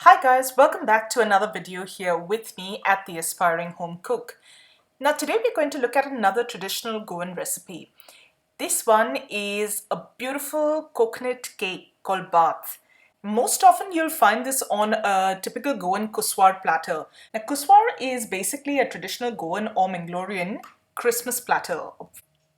Hi guys, welcome back to another video here with me at the Aspiring Home Cook. Now today we're going to look at another traditional Goan recipe. This one is a beautiful coconut cake called Baath. Most often you'll find this on a typical Goan Kuswar platter. Now Kuswar is basically a traditional Goan or Mangalorean Christmas platter.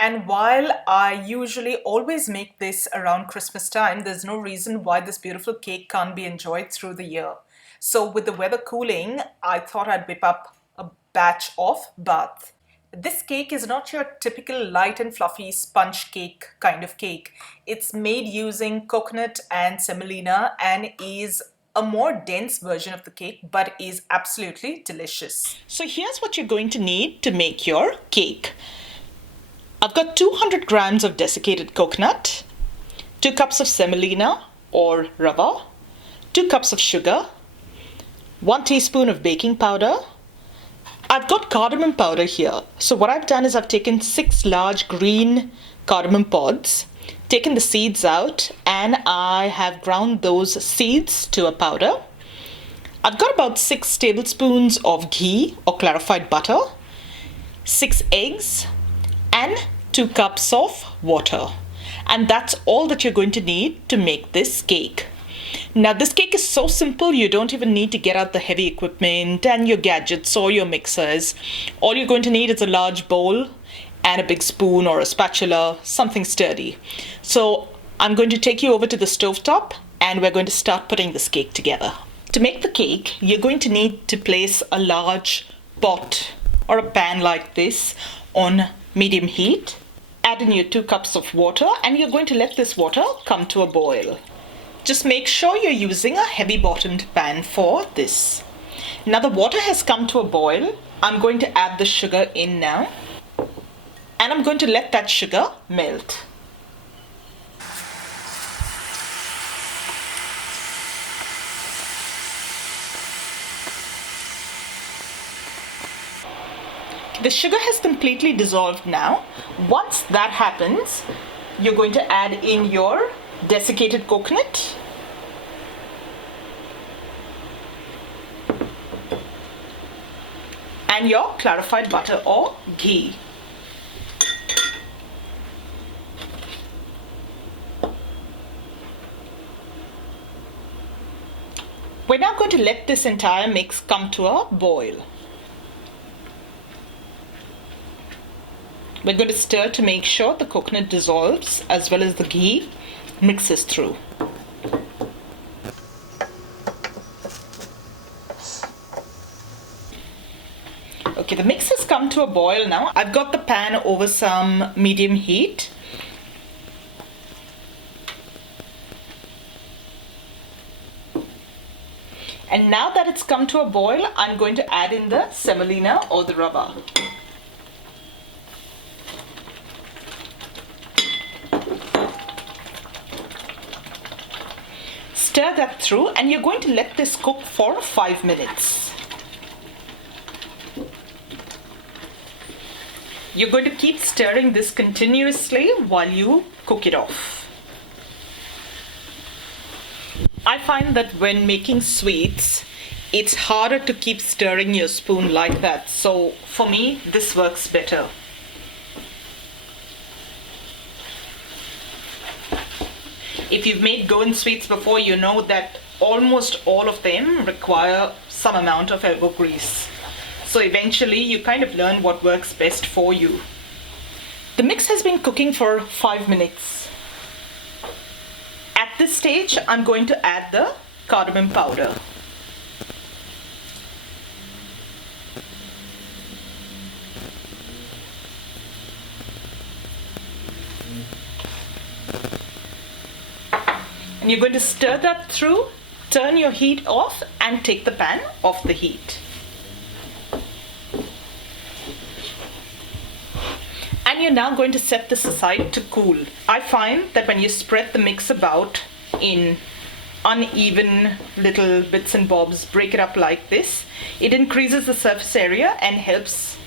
And while I usually always make this around Christmas time, there's no reason why this beautiful cake can't be enjoyed through the year. So with the weather cooling, I thought I'd whip up a batch of Baath. This cake is not your typical light and fluffy sponge cake kind of cake. It's made using coconut and semolina and is a more dense version of the cake, but is absolutely delicious. So here's what you're going to need to make your cake. I've got 200 grams of desiccated coconut, 2 cups of semolina or rava, 2 cups of sugar, 1 teaspoon of baking powder. I've got cardamom powder here. So what I've done is I've taken 6 large green cardamom pods, taken the seeds out, and I have ground those seeds to a powder. I've got about 6 tablespoons of ghee or clarified butter, 6 eggs, and 2 cups of water. And that's all that you're going to need to make this cake. Now this cake is so simple, you don't even need to get out the heavy equipment and your gadgets or your mixers. All you're going to need is a large bowl and a big spoon or a spatula, something sturdy. So I'm going to take you over to the stovetop and we're going to start putting this cake together. To make the cake, you're going to need to place a large pot or a pan like this on medium heat. Add in your 2 cups of water and you're going to let this water come to a boil. Just make sure you're using a heavy bottomed pan for this. Now the water has come to a boil. I'm going to add the sugar in now and I'm going to let that sugar melt. The sugar has completely dissolved now. Once that happens, you're going to add in your desiccated coconut. And your clarified butter or ghee. We're now going to let this entire mix come to a boil. We're going to stir to make sure the coconut dissolves as well as the ghee mixes through. Okay, the mix has come to a boil now. I've got the pan over some medium heat. And now that it's come to a boil, I'm going to add in the semolina or the rava. Stir that through and you're going to let this cook for 5 minutes. You're going to keep stirring this continuously while you cook it off. I find that when making sweets, it's harder to keep stirring your spoon like that. So for me, this works better. If you've made Goan sweets before, you know that almost all of them require some amount of elbow grease. So eventually you kind of learn what works best for you. The mix has been cooking for 5 minutes. At this stage, I'm going to add the cardamom powder. And you're going to stir that through, turn your heat off and take the pan off the heat. And you're now going to set this aside to cool. I find that when you spread the mix about in uneven little bits and bobs, break it up like this, it increases the surface area and helps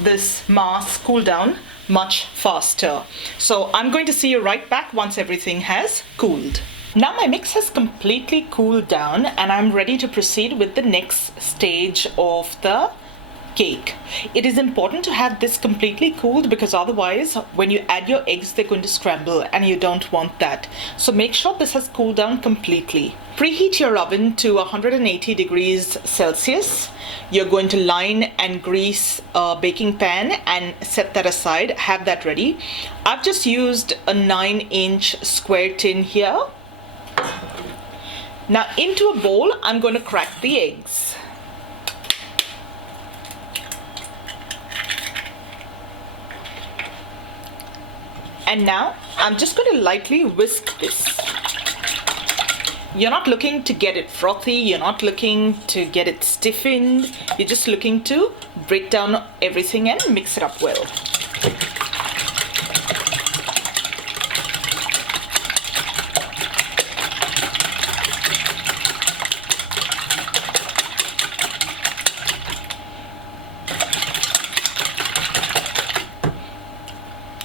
this mass cool down much faster. So I'm going to see you right back once everything has cooled. Now my mix has completely cooled down and I'm ready to proceed with the next stage of the cake. It is important to have this completely cooled because otherwise when you add your eggs they're going to scramble and you don't want that. So make sure this has cooled down completely. Preheat your oven to 180 degrees Celsius. You're going to line and grease a baking pan and set that aside. Have that ready. I've just used a 9-inch square tin here. Now into a bowl I'm going to crack the eggs. And now I'm just going to lightly whisk this. You're not looking to get it frothy, you're not looking to get it stiffened, you're just looking to break down everything and mix it up well.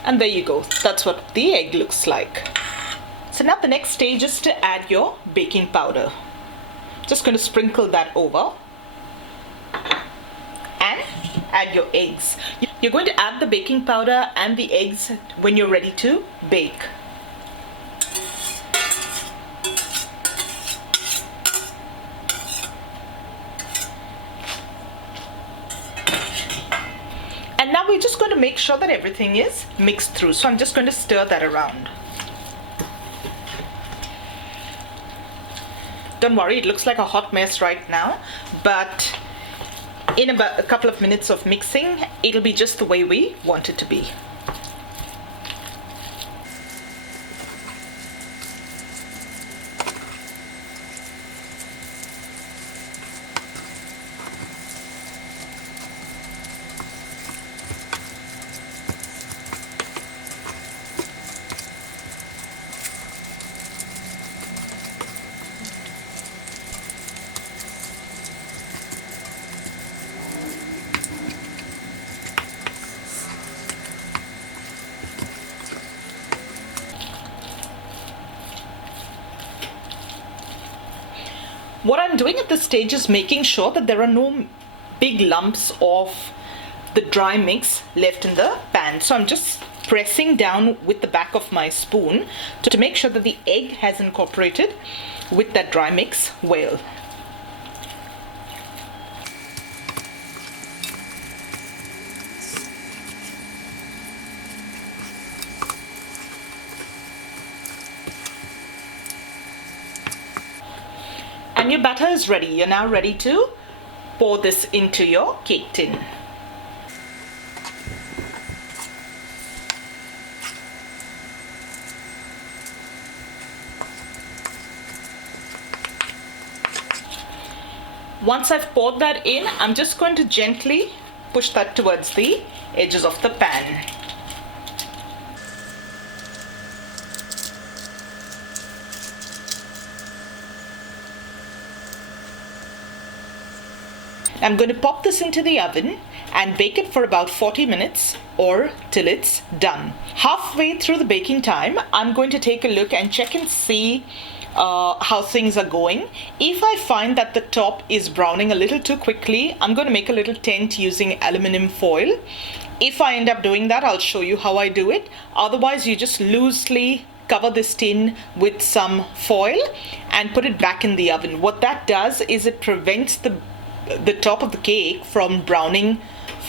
And there you go, that's what the egg looks like. So now the next stage is to add your baking powder. Just going to sprinkle that over and add your eggs. You're going to add the baking powder and the eggs when you're ready to bake. And now we're just going to make sure that everything is mixed through. So I'm just going to stir that around. Don't worry, it looks like a hot mess right now, but in about a couple of minutes of mixing, it'll be just the way we want it to be. What I'm doing at this stage is making sure that there are no big lumps of the dry mix left in the pan. So I'm just pressing down with the back of my spoon to make sure that the egg has incorporated with that dry mix well. And your batter is ready. You're now ready to pour this into your cake tin. Once I've poured that in, I'm just going to gently push that towards the edges of the pan. I'm going to pop this into the oven and bake it for about 40 minutes or till it's done. Halfway through the baking time, I'm going to take a look and check and see how things are going. If I find that the top is browning a little too quickly, I'm going to make a little tent using aluminum foil. If I end up doing that, I'll show you how I do it. Otherwise, you just loosely cover this tin with some foil and put it back in the oven. What that does is it prevents the top of the cake from browning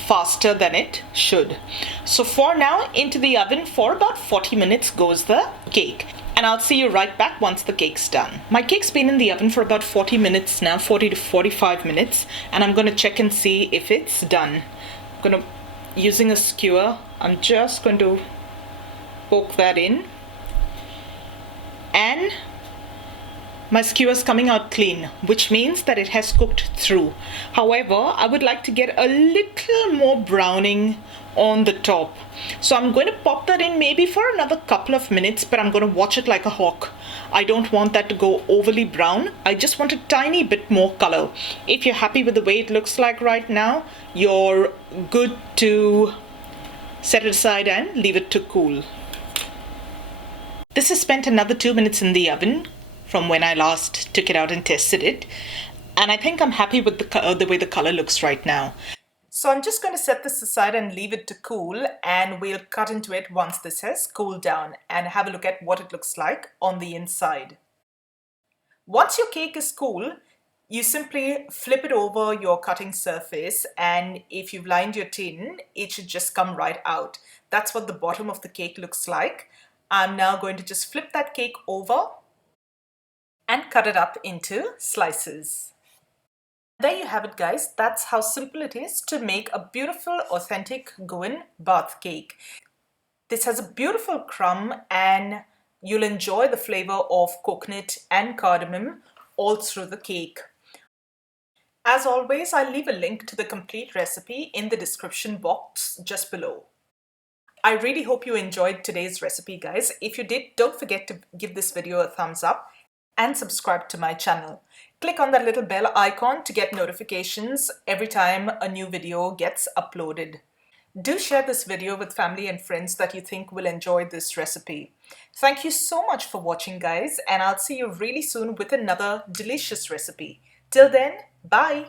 faster than it should. So for now, into the oven for about 40 minutes goes the cake. And I'll see you right back once the cake's done. My cake's been in the oven for about 40 minutes now, 40 to 45 minutes, and I'm going to check and see if it's done. Using a skewer, I'm just going to poke that in. And my skewer's coming out clean, which means that it has cooked through. However, I would like to get a little more browning on the top. So I'm going to pop that in maybe for another couple of minutes, but I'm going to watch it like a hawk. I don't want that to go overly brown. I just want a tiny bit more color. If you're happy with the way it looks like right now, you're good to set it aside and leave it to cool. This has spent another 2 minutes in the oven. from when I last took it out and tested it. And I think I'm happy with the way the color looks right now. So I'm just going to set this aside and leave it to cool, and we'll cut into it once this has cooled down and have a look at what it looks like on the inside. Once your cake is cool, you simply flip it over your cutting surface, and if you've lined your tin, it should just come right out. That's what the bottom of the cake looks like. I'm now going to just flip that cake over and cut it up into slices. There you have it, guys. That's how simple it is to make a beautiful, authentic Goan Baath cake. This has a beautiful crumb, and you'll enjoy the flavor of coconut and cardamom all through the cake. As always, I'll leave a link to the complete recipe in the description box just below. I really hope you enjoyed today's recipe, guys. If you did, don't forget to give this video a thumbs up and subscribe to my channel. Click on that little bell icon to get notifications every time a new video gets uploaded. Do share this video with family and friends that you think will enjoy this recipe. Thank you so much for watching, guys, and I'll see you really soon with another delicious recipe. Till then, bye!